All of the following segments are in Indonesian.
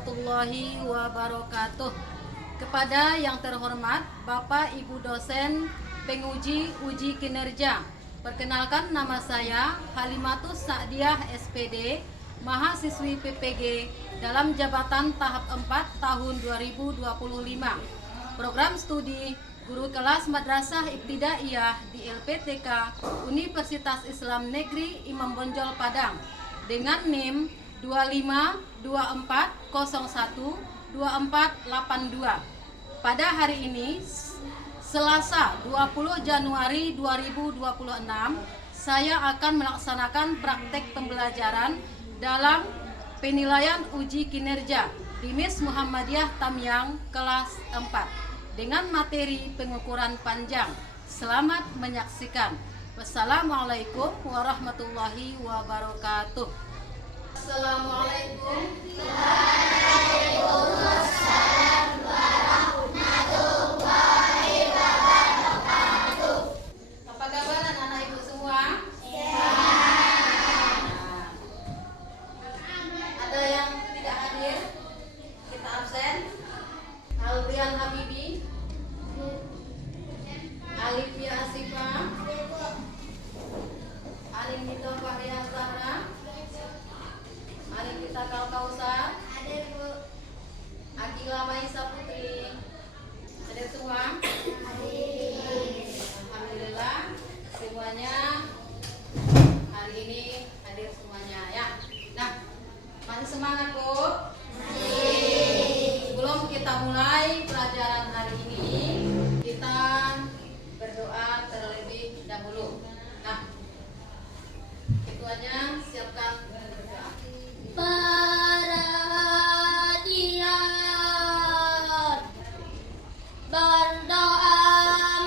warahmatullahi wabarakatuh. Kepada yang terhormat Bapak Ibu dosen penguji uji kinerja, perkenalkan nama saya Halimatus Sa'diah SPD, mahasiswi PPG dalam jabatan tahap 4 tahun 2025. Program studi guru kelas Madrasah Ibtidaiyah di LPTK Universitas Islam Negeri Imam Bonjol Padang dengan NIM 2524012482. Pada hari ini, Selasa 20 Januari 2026, saya akan melaksanakan praktek pembelajaran dalam penilaian uji kinerja di MIS Muhammadiyah Tamyang kelas 4 dengan materi pengukuran panjang. Selamat menyaksikan. Wassalamualaikum warahmatullahi wabarakatuh. Assalamualaikum. Waalaikumsalam warahmatullahi wabarakatuh. Apa kabar anak-anak ibu semua? Sehat. Ada yang tidak hadir? Kita absen. Alfian Habibi, Alifia Asifah, Alimita Fahriah Zahra, Alimita Kausar, Akila Maisa Putri. Hadir semua? Alhamdulillah semuanya hari ini hadir semuanya ya. Nah, masih semangat Bu? Sebelum kita mulai pelajaran hari ini, kita berdoa terlebih dahulu. Nah, ketuanya siapkan berdoa. Perhatian, berdoa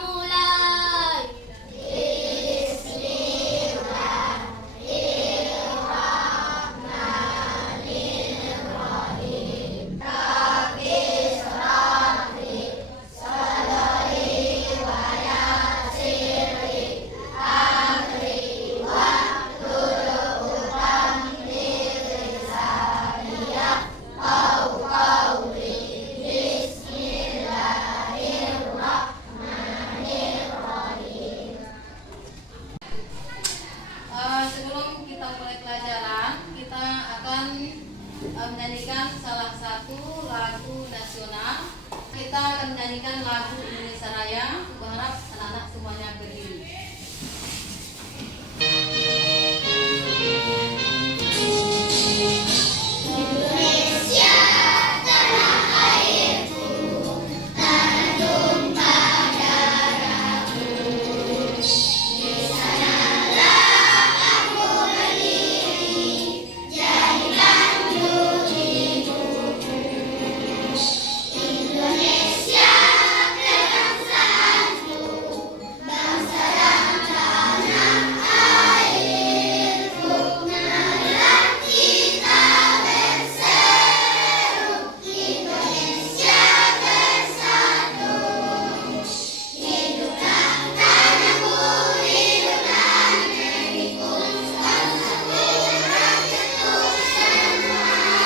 mulai. Bismillahirrahmanirrahim. Rabbi shrah li sadri wa yassir li amri wahlul 'uqdatam min lisani yafqahu qawli. Bismillahirrahmanirrahim. Sebelum kita mulai pelajaran, kita akan menyanyikan salah satu lagu nasional. Kita akan menyanyikan lagu Indonesia Raya. Berharap anak-anak semuanya berdiri. Indonesia tanah airku, tanah tumpah darahku. Di sanalah aku berdiri, jadikan dirimu. Indonesia kebangsaanku, bangsa dan tanah airku. Marilah kita berseru, Indonesia bersatu. Hiduplah tanahku, hiduplah negeriku, bangsaku rakyatku semuanya.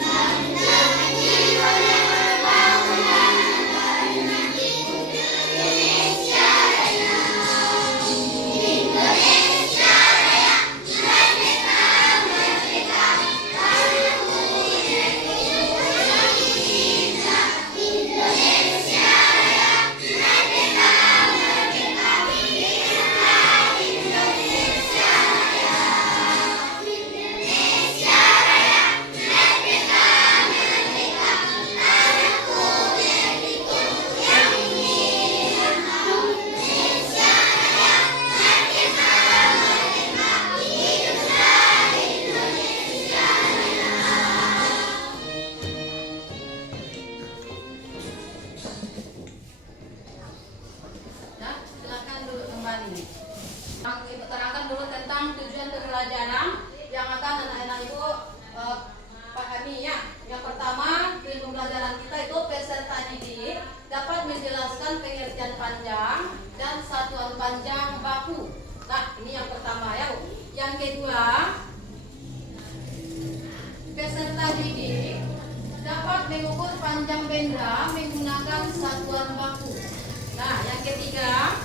Marilah jiwa dan pembangunan negara Indonesia Raya. Indonesia Raya, merdeka, merdeka, tanahku, negeriku yang cinta. Indonesia Raya, merdeka, merdeka, hiduplah Indonesia Raya. Indonesia Raya, merdeka, merdeka, tanahku, negeriku yang cinta. Indonesia Raya, merdeka, merdeka, hiduplah Indonesia Ya, silakan dulu kembali. Ibu terangkan dulu tentang tujuan pembelajaran yang akan anak-anak ibu pahami ya. Yang pertama, di pembelajaran kita itu peserta didik dapat menjelaskan pengertian panjang dan satuan panjang baku. Nah, ini yang pertama ya Bu. Yang kedua, peserta didik mengukur panjang benda menggunakan satuan baku. Nah, yang ketiga,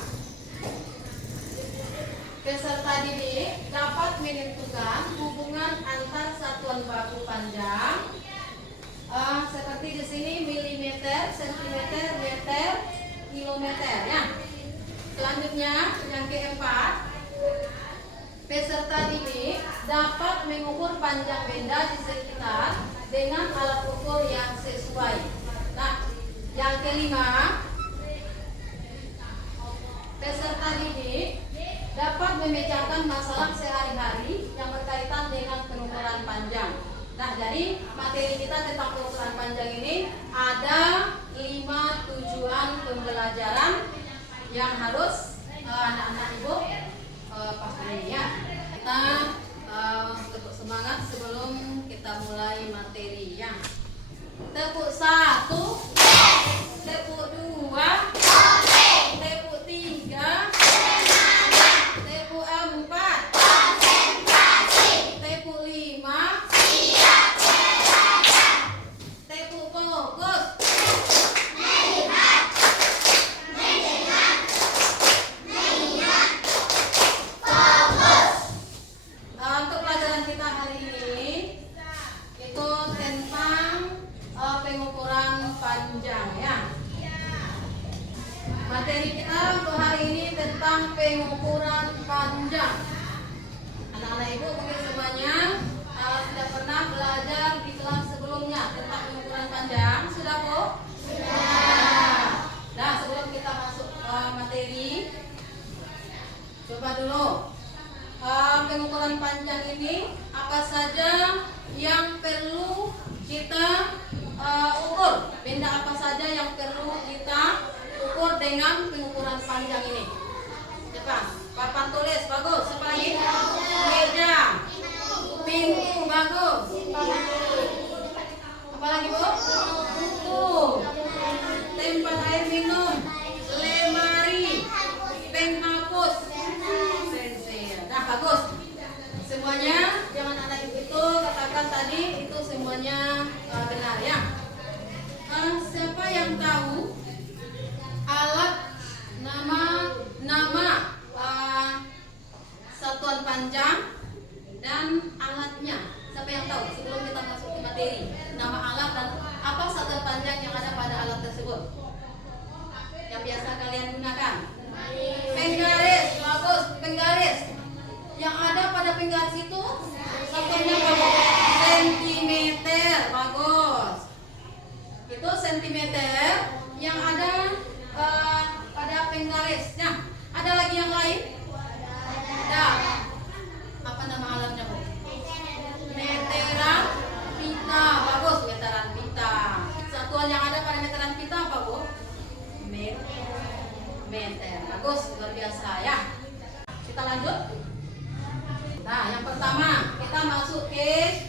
peserta didik dapat menentukan hubungan antar satuan baku panjang seperti di sini milimeter, sentimeter, meter, kilometer ya. Selanjutnya yang keempat, peserta didik dapat mengukur panjang benda di sekitar dengan alat ukur yang sesuai. Nah, yang kelima, peserta didik dapat memecahkan masalah sehari-hari yang berkaitan dengan pengukuran panjang. Nah, jadi materi kita tentang pengukuran panjang ini ada 5 tujuan pembelajaran yang harus anak-anak ibu pahami ya. Kita tepuk semangat sebelum kita mulai materi ya. Tepuk 1, tepuk 2, tepuk 3, tepuk 4, tepuk 5, tepuk fokus. Untuk pelajaran kita hari ini itu tentang pengukuran panjang ya. Materi kita untuk hari ini tentang pengukuran panjang. Anak-anak ibu mungkin semuanya sudah pernah belajar di kelas sebelumnya tentang pengukuran panjang. Sudah Bu? Sudah. Nah, sebelum kita masuk ke materi, coba dulu pengukuran panjang ini apa saja yang perlu kita ukur, benda apa saja yang perlu kita ukur dengan pengukuran panjang ini. Coba papan tulis bagus, apa lagi? Meja, pintu bagus, apa lagi Bu? Buku, tempat air minum, lemari, penghapus, pensil. Nah, bagus. Semuanya yang anak-anak itu katakan tadi itu semuanya benar ya. Siapa yang tahu alat nama satuan panjang dan alatnya? Siapa yang tahu sebelum kita masuk ke materi? Nama alat dan apa satuan panjang yang ada pada alat tersebut? Yang biasa kalian gunakan? Penggaris, bagus, penggaris. Yang ada pada penggaris itu satuannya apa? Sentimeter, bagus. Itu sentimeter yang ada pada penggarisnya. Ada lagi yang lain? Ada. Apa nama alatnya Bu? Meteran pita, bagus, meteran pita. Satuan yang ada pada meteran pita apa Bu? Meter, bagus, luar biasa ya. Kita lanjut. Nah, yang pertama kita masuk ke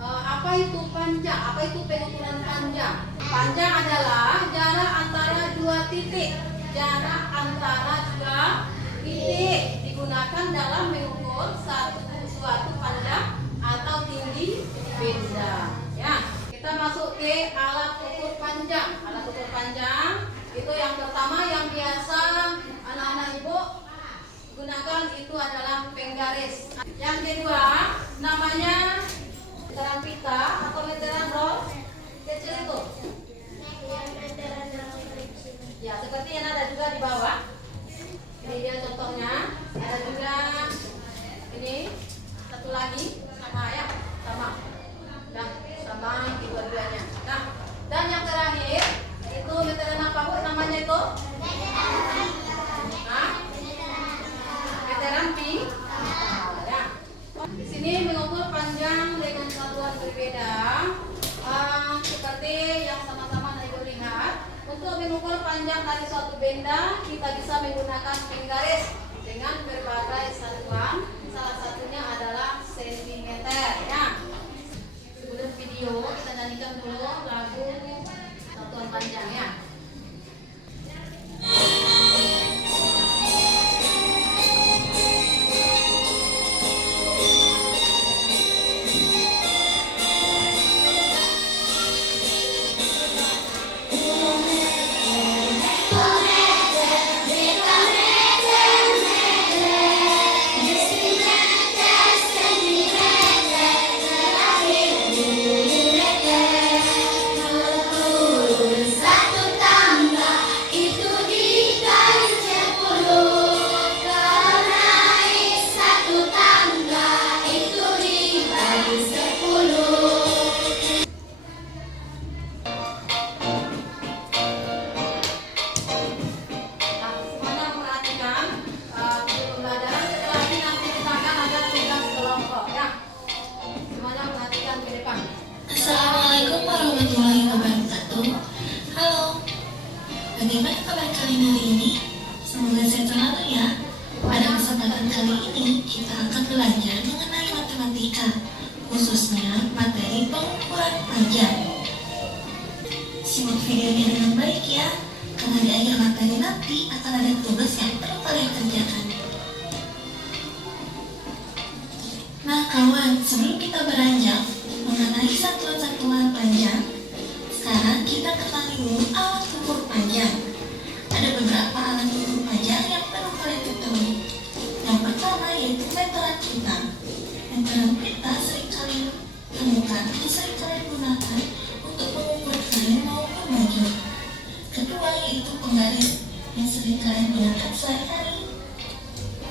apa itu panjang? Apa itu pengukuran panjang? Panjang adalah jarak antara dua titik. Jarak antara dua titik digunakan dalam mengukur suatu panjang atau tinggi benda. Ya, kita masuk ke alat ukur panjang. Alat ukur panjang itu yang pertama yang biasa anak-anak ibu gunakan itu adalah penggaris. Yang kedua namanya meteran pita atau meteran roll kecil itu. Ya, seperti yang ada juga di bawah. Ini dia contohnya. Ada juga ini satu lagi sama ya, sama. Nah, sama dua-duanya. Nah, dan yang terakhir itu meteran apa Bu namanya itu? Meteran pi. Ya. Di sini mengukur panjang dengan satuan berbeda. Seperti yang sama-sama Ibu lihat. Untuk mengukur panjang dari suatu benda, kita bisa Nanti akan ada tugas yang perlu kalian kerjakan. Nah kawan, sebelum kita beranjak mengenai satuan-satuan panjang, sekarang kita kenali dulu alat ukur panjang. Ada beberapa alat ukur panjang yang perlu kalian ketahui. Yang pertama yaitu meteran pita. Meteran pita seringkali temukan dan seringkali gunakan untuk mengukur kain maupun baju. Kedua yaitu penggaris yang sering kalian gunakan sehari-hari.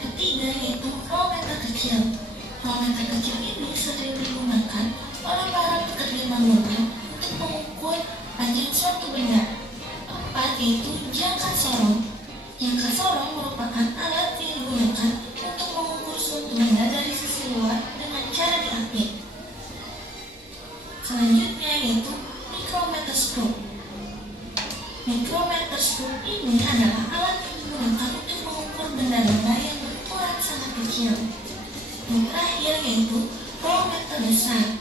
Ketiga yaitu kronometer kecil. Kronometer kecil ini sering digunakan oleh para pekerja bangunan untuk mengukur panjang suatu benda. Keempat yaitu jangka sorong. Jangka sorong merupakan alat yang digunakan untuk mengukur suatu benda dari sisi luar dengan cara diapit. Selanjutnya yaitu micrometer scope. Micrometer scope ini adalah alat yang digunakan untuk mengukur benda-benda yang berukuran sangat kecil. Yang terakhir yaitu kronometer besar.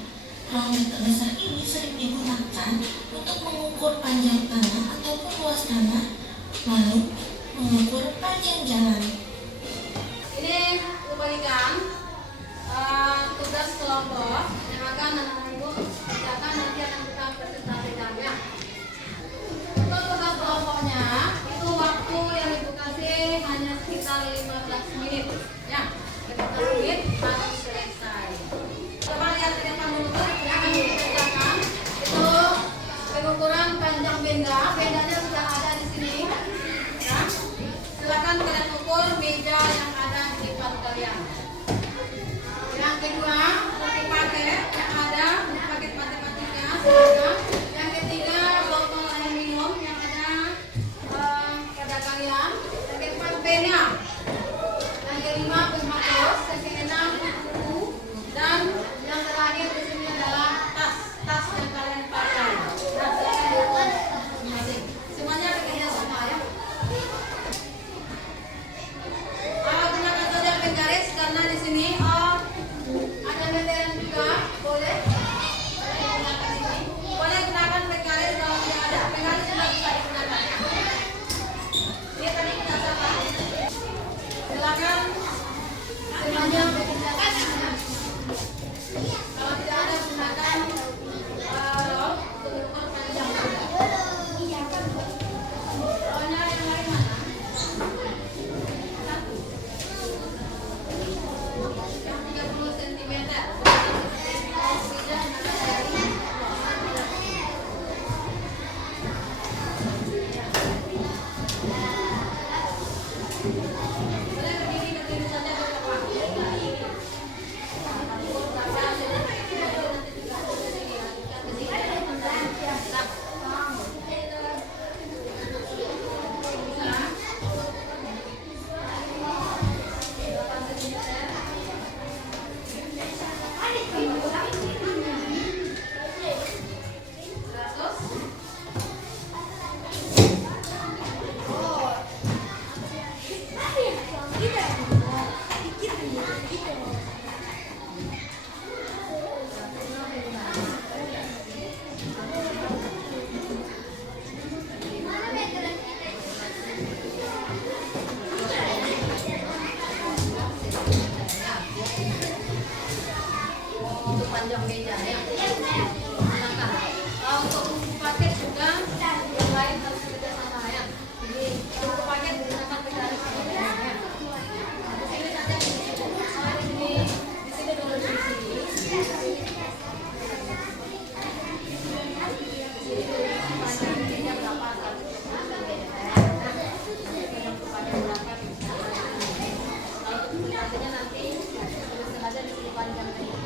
Kronometer besar ini sering digunakan untuk mengukur panjang tanah ataupun luas tanah, lalu mengukur panjang jalan. Ini kebalikan tugas kelompok yang akan anak-anak ibu kerjakan, nanti akan kita presentasikannya. Untuk tugas kelompoknya itu waktu yang ibu kasih hanya sekitar 15 menit ya, 15 menit harus selesai. Coba lihat di depan dulu yang akan dikerjakan itu pengukuran panjang benda. Bendanya sudah ada di sini ya. Silakan kalian ukur meja yang ada di depan kalian. Yang kedua, buku paket yang ada, paket matematika silakan. Yang ketiga, botol air minum yang ada pada kalian. Yang keempat, pena. Yang kelima, penghapus. Yang keenam, buku. Dan yang terakhir di sini adalah tas yang kalian pakai. Nah, silakan diukur masing-masing. Semuanya begini semua ya. Gunakan saja penggaris karena di sini ada meteran juga, boleh. Gunakan ini. Boleh gunakan penggaris kalau tidak ada. Penggaris juga bisa digunakan. Ini tadi kita catat. Silakan semuanya bekerjakan. Kalau tidak ada gunakan untuk mengukur panjang. Soalnya yang lain mana? Yang 30 cm. Boleh berdiri saja di depan. Untuk panjang meja ya. Silakan. Untuk buku paket juga yang lain harus bekerja sama ya. Jadi buku paket gunakan penggaris ya. Di sini saja di sini. Di sini dulu di sini. Panjang meja berapa? 100 cm. Buku paket berapa? Kalau untuk presentasinya nanti tulis saja di sini panjang meja.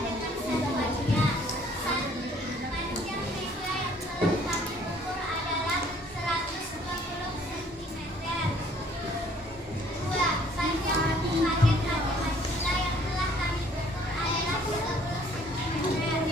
dengan satuannya. Panjang meja yang telah kami ukur adalah 120 cm. 2. Panjang paket roti Manila yang telah kami ukur adalah 30 cm.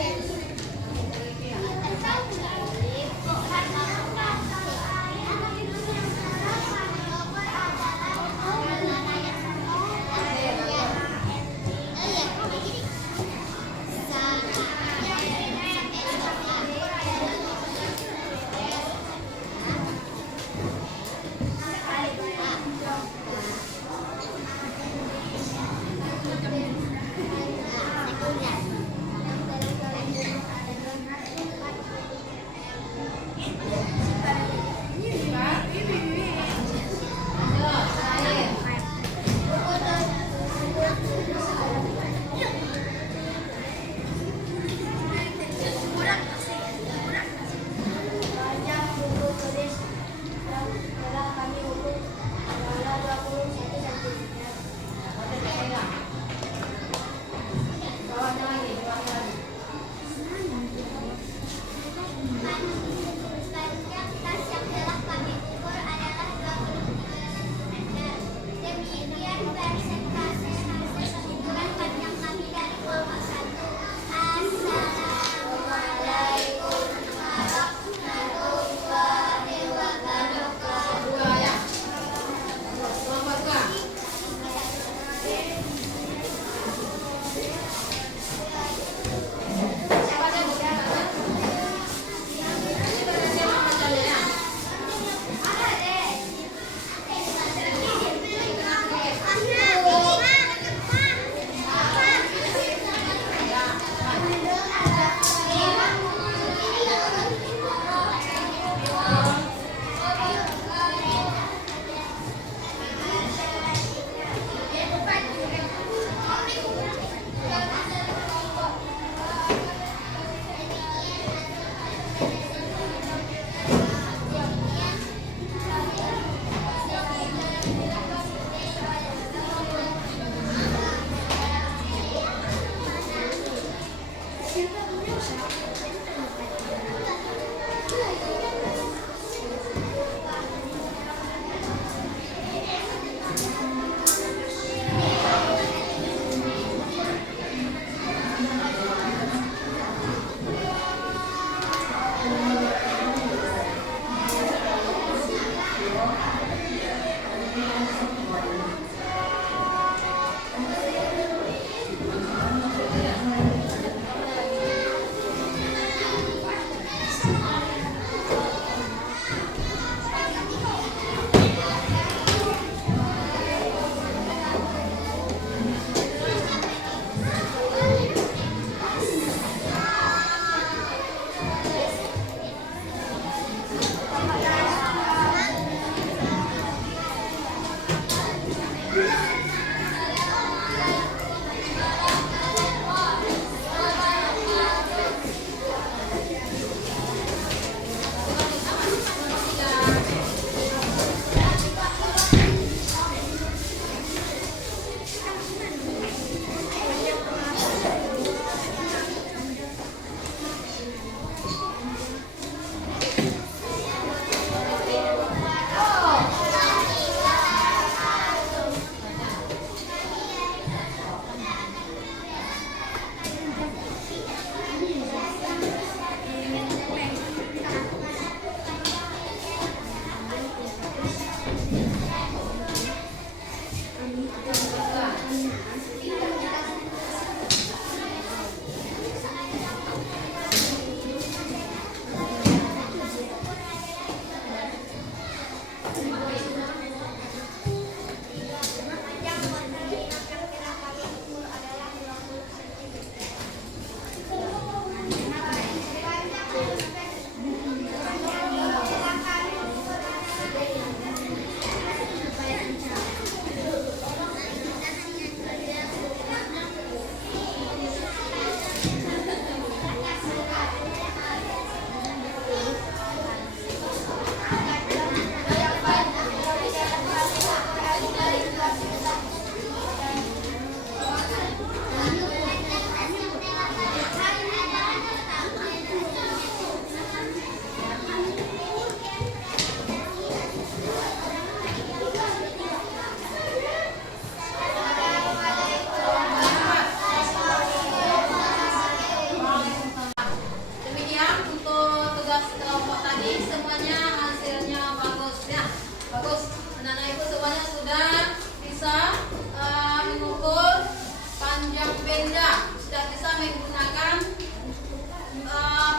pemja sudah bisa menggunakan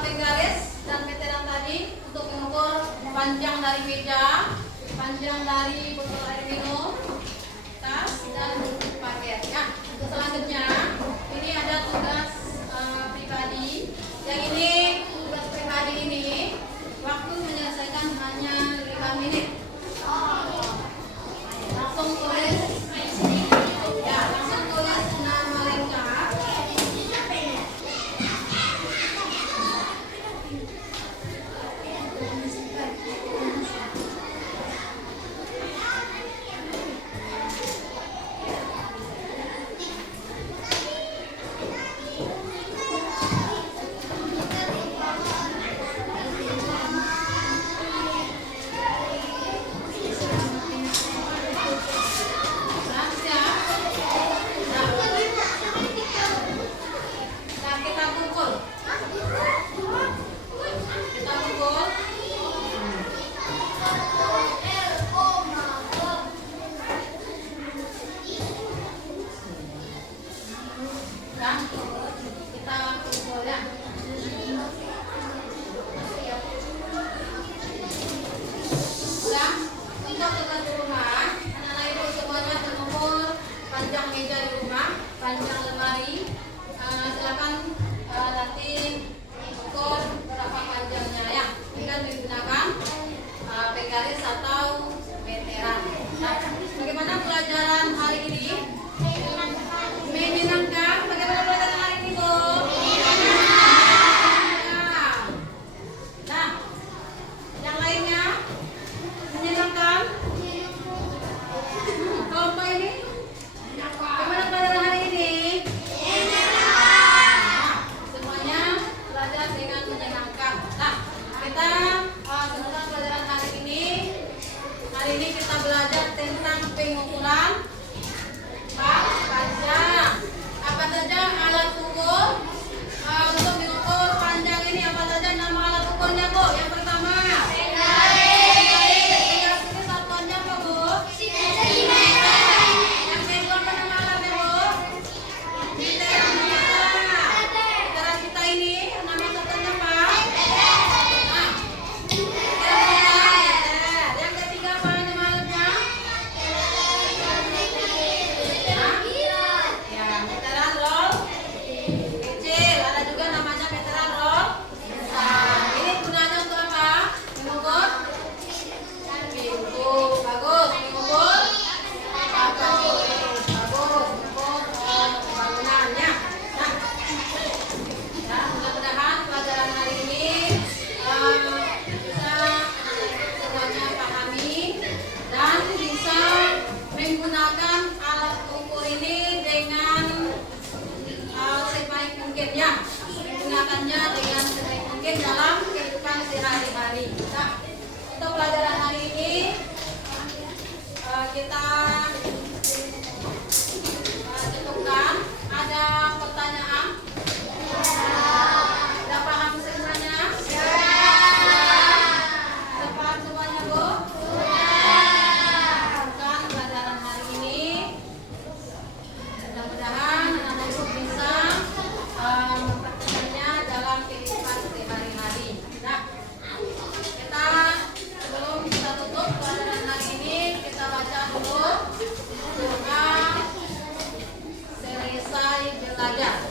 penggaris dan meteran tadi untuk mengukur panjang dari meja, panjang dari botol air minum, tas dan paket. Ya, untuk selanjutnya ini ada tugas pribadi. Yang ini tugas pribadi ini waktu menyelesaikan hanya 5 menit. Langsung tulis, ya langsung tulis nama lengkap. Panjang lemari, silakan nanti ukur berapa panjangnya ya, dengan menggunakan penggaris atau meteran. Nah, bagaimana pelajaran hari ini? Menyenangkan. Bagaimana pelajaran hari ini, Bu? Menyenangkan. Nah, yang lainnya menyenangkan. Kelompok ini bagaimana pelajaran hari ini? Semuanya belajar dengan menyenangkan. Nah, kita sebentar pelajaran hari ini. Hari ini kita belajar tentang pengukuran panjang. Apa saja alat ukur untuk mengukur panjang ini? Apa saja nama alat ukurnya, Bu? Yang pertama, penggaris. Ini satuannya apa, Bu? Yang kedua apa nama alatnya, Bu? Meteran. Meteran kita ini nama satuannya apa? Nah, yang ketiga apa nama alatnya? Ya, meteran roll kecil. Ada juga namanya meteran roll besar. Ini gunanya untuk apa? Mengukur pintu. Bagus. Mengukur bagus. Mengukur bangunannya. Nah, ya, mudah-mudahan pelajaran hari ini bisa semuanya pahami dan bisa menggunakan alat ukur ini dengan sebaik mungkin ya, menggunakannya dengan sebaik mungkin dalam kehidupan sehari-hari. Nah, untuk pelajaran hari ini kita cukupkan. Ada pertanyaan? Sudah paham semuanya? Sudah paham semuanya, Bu? Kan pelajaran hari ini mudah-mudahan anak-anak Ibu bisa mempraktikkannya dalam kehidupan sehari-hari. Nah, kita sebelum kita tutup pelajaran hari ini, kita baca dulu doa selesai belajar.